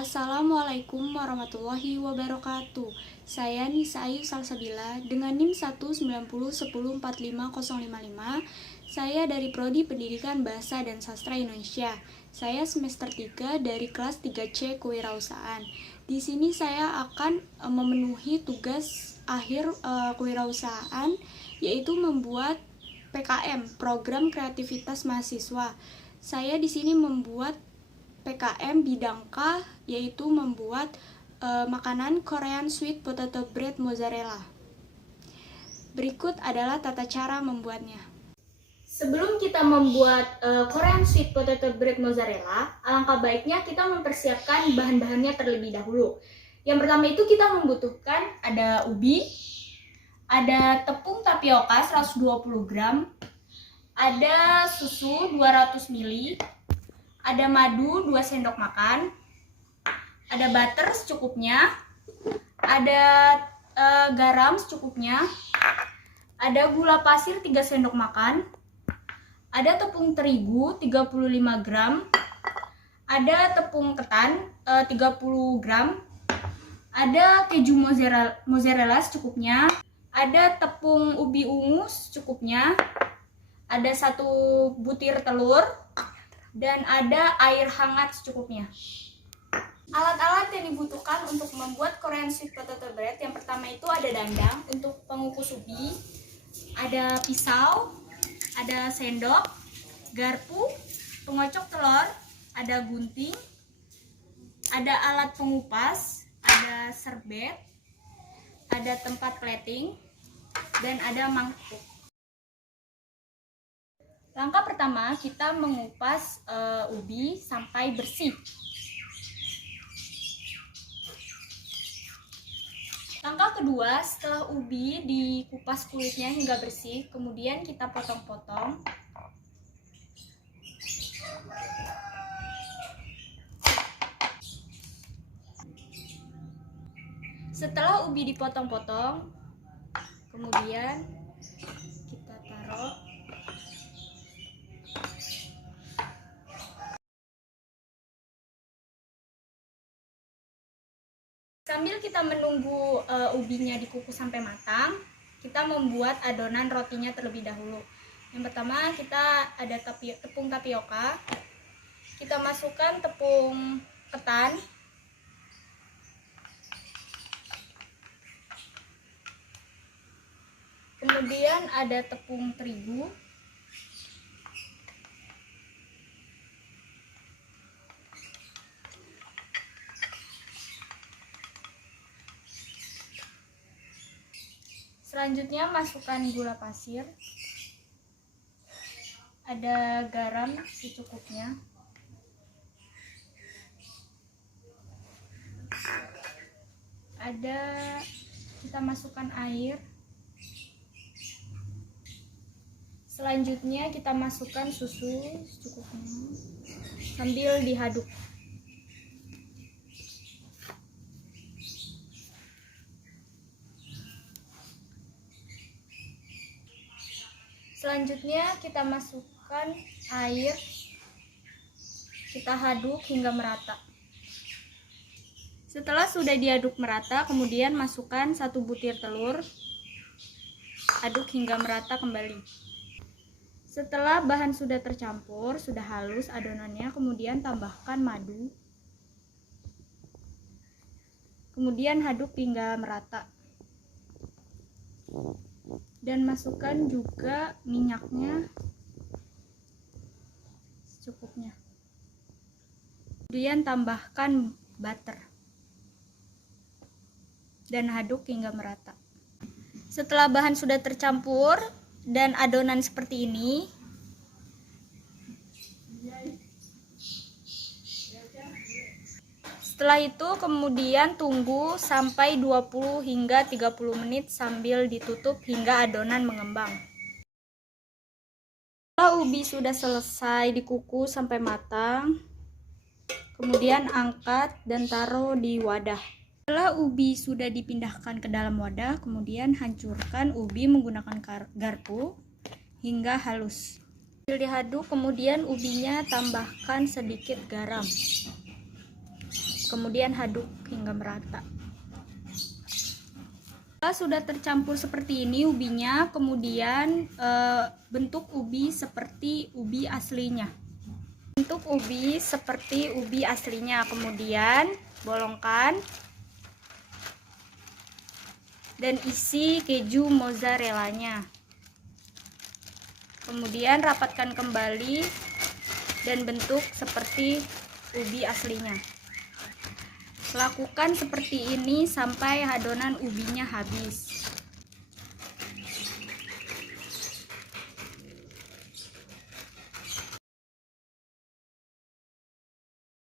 Assalamualaikum warahmatullahi wabarakatuh. Saya Nisa Ayu Salsabila dengan NIM 19010145055. Saya dari Prodi Pendidikan Bahasa dan Sastra Indonesia. Saya semester 3 dari kelas 3C Kewirausahaan. Di sini saya akan memenuhi tugas akhir kewirausahaan, yaitu membuat PKM, Program Kreativitas Mahasiswa. Saya di sini membuat PKM bidang K, yaitu membuat makanan Korean Sweet Potato Bread Mozzarella. Berikut adalah tata cara membuatnya. Sebelum kita membuat Korean Sweet Potato Bread Mozzarella, alangkah baiknya kita mempersiapkan bahan-bahannya terlebih dahulu. Yang pertama itu kita membutuhkan ada ubi, ada tepung tapioka 120 gram, ada susu 200 ml, ada madu 2 sendok makan, ada butter secukupnya, ada garam secukupnya, ada gula pasir 3 sendok makan, ada tepung terigu 35 gram, ada tepung ketan 30 gram, ada keju mozzarella secukupnya, ada tepung ubi ungu secukupnya, ada 1 butir telur, dan ada air hangat secukupnya. Alat-alat yang dibutuhkan untuk membuat Korean Sweet Potato Bread, yang pertama itu ada dandang untuk pengukus ubi, ada pisau, ada sendok, garpu, pengocok telur, ada gunting, ada alat pengupas, ada serbet, ada tempat plating, dan ada mangkuk. Langkah pertama, kita mengupas ubi sampai bersih. Langkah kedua, setelah ubi dikupas kulitnya hingga bersih, kemudian kita potong-potong. Setelah ubi dipotong-potong, kemudian kita taruh. Sambil kita menunggu ubinya dikukus sampai matang, kita membuat adonan rotinya terlebih dahulu. Yang pertama kita ada tepung tapioka, kita masukkan tepung ketan, kemudian ada tepung terigu, selanjutnya masukkan gula pasir, ada garam secukupnya, kita masukkan air, selanjutnya kita masukkan susu secukupnya sambil diaduk. Selanjutnya kita masukkan air, kita aduk hingga merata. Setelah sudah diaduk merata, kemudian masukkan 1 butir telur, aduk hingga merata kembali. Setelah bahan sudah tercampur, sudah halus adonannya, kemudian tambahkan madu, kemudian aduk hingga merata. Dan masukkan juga minyaknya secukupnya. Kemudian tambahkan butter dan aduk hingga merata. Setelah bahan sudah tercampur dan adonan seperti ini, setelah itu kemudian tunggu sampai 20 hingga 30 menit sambil ditutup hingga adonan mengembang. Setelah ubi sudah selesai dikukus sampai matang, kemudian angkat dan taruh di wadah. Setelah ubi sudah dipindahkan ke dalam wadah, kemudian hancurkan ubi menggunakan garpu hingga halus. Sambil diaduk, kemudian ubinya tambahkan sedikit garam. Kemudian aduk hingga merata. Sudah tercampur seperti ini ubinya, kemudian bentuk ubi seperti ubi aslinya. Bentuk ubi seperti ubi aslinya, kemudian bolongkan dan isi keju mozzarellanya. Kemudian rapatkan kembali dan bentuk seperti ubi aslinya. Lakukan seperti ini sampai adonan ubinya habis.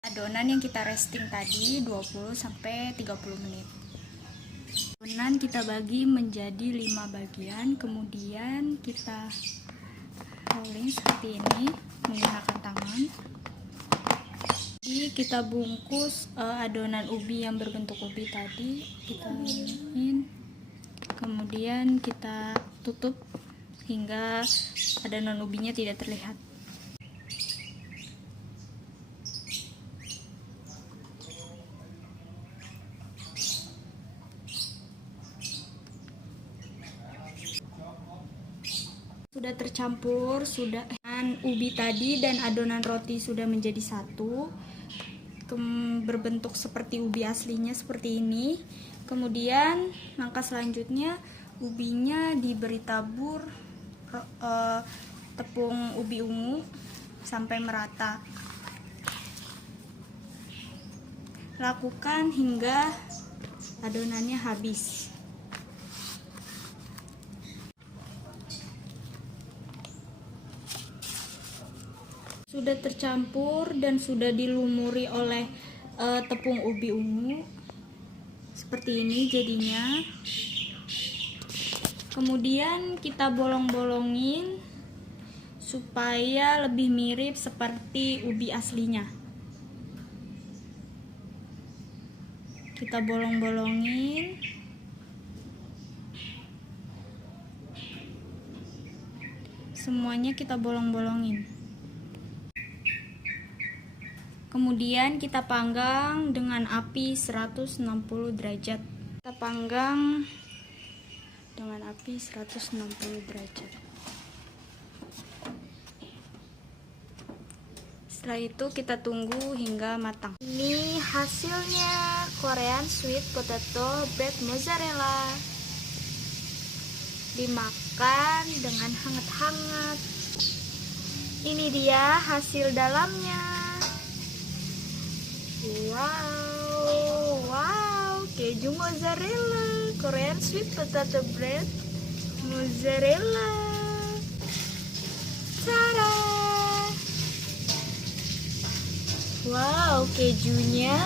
Adonan yang kita resting tadi 20-30 menit. Adonan kita bagi menjadi 5 bagian, kemudian kita rolling seperti ini menggunakan tangan. Jadi kita bungkus adonan ubi yang berbentuk ubi tadi, kita rolling, kemudian kita tutup hingga adonan ubinya tidak terlihat. Sudah tercampur, sudah ubi tadi dan adonan roti sudah menjadi satu, berbentuk seperti ubi aslinya seperti ini. Kemudian langkah selanjutnya ubinya diberi tabur tepung ubi ungu sampai merata. Lakukan hingga adonannya habis. Sudah tercampur dan sudah dilumuri oleh tepung ubi ungu seperti ini jadinya. Kemudian kita bolong-bolongin supaya lebih mirip seperti ubi aslinya. Kita bolong-bolongin. Semuanya kita bolong-bolongin. Kemudian kita panggang dengan api 160 derajat. Kita panggang dengan api 160 derajat. Setelah itu kita tunggu hingga matang. Ini hasilnya Korean sweet potato bread mozzarella. Dimakan dengan hangat-hangat. Ini dia hasil dalamnya. Wow, keju mozzarella, Korean sweet potato bread mozzarella. Tada! Wow, kejunya